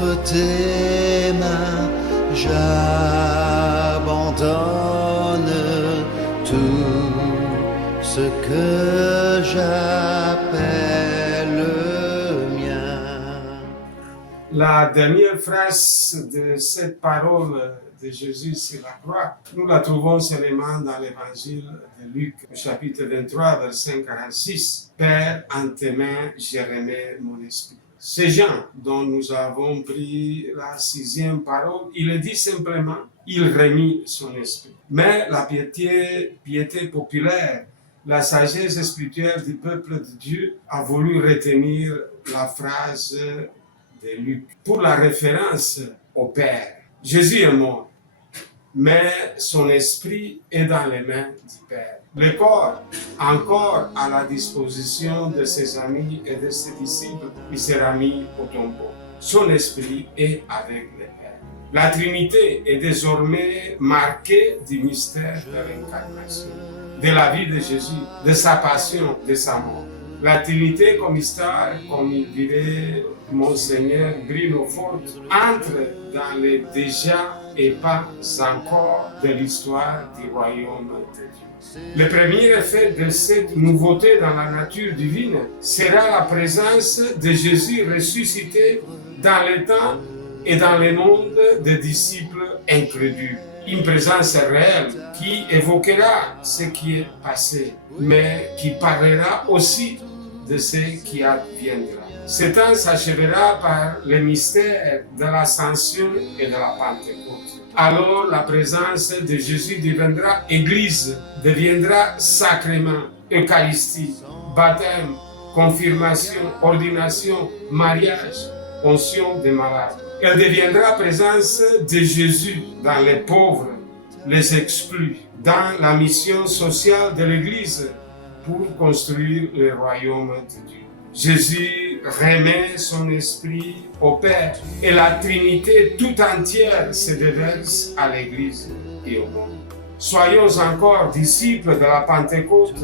entre tes mains, j'abandonne tout ce que j'appelle mien. La dernière phrase de cette parole de Jésus sur la croix, nous la trouvons seulement dans l'évangile de Luc, chapitre 23, verset 46. Père, en tes mains, je remets mon esprit. C'est Jean dont nous avons pris la 6e parole. Il dit simplement, il remit son esprit. Mais la piété populaire, la sagesse spirituelle du peuple de Dieu a voulu retenir la phrase de Luc pour la référence au Père. Jésus est mort, mais son esprit est dans les mains du Père. Le corps, encore à la disposition de ses amis et de ses disciples, il sera mis au tombeau. Son esprit est avec le Père. La Trinité est désormais marquée du mystère de l'incarnation, de la vie de Jésus, de sa passion, de sa mort. La Trinité comme histoire, comme il dirait Monseigneur Bruno Fort, entre dans les déjà et pas encore de l'histoire du royaume de Dieu. Le premier effet de cette nouveauté dans la nature divine sera la présence de Jésus ressuscité dans le temps et dans le monde des disciples incrédules. Une présence réelle qui évoquera ce qui est passé, mais qui parlera aussi de ce qui adviendra. Ce temps s'achèvera par le mystère de l'ascension et de la Pentecôte. Alors la présence de Jésus deviendra Église, deviendra sacrement, Eucharistie, baptême, confirmation, ordination, mariage, onction des malades. Elle deviendra présence de Jésus dans les pauvres, les exclus, dans la mission sociale de l'Église pour construire le royaume de Dieu. Jésus remet son esprit au Père et la Trinité tout entière se déverse à l'Église et au monde. Soyons encore disciples de la Pentecôte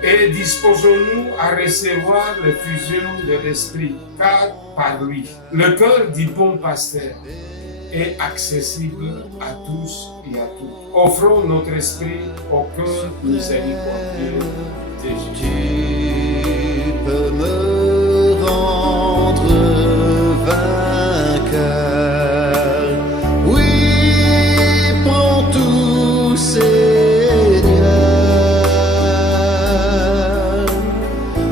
et disposons-nous à recevoir l'effusion de l'Esprit, car par lui, le cœur du bon pasteur est accessible à tous et à toutes. Offrons notre esprit au cœur miséricordieux de Jésus. Tu peux me rendre vainqueur. Oui, prends tout, Seigneur.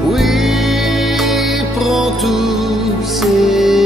Oui, prends tout, Seigneur.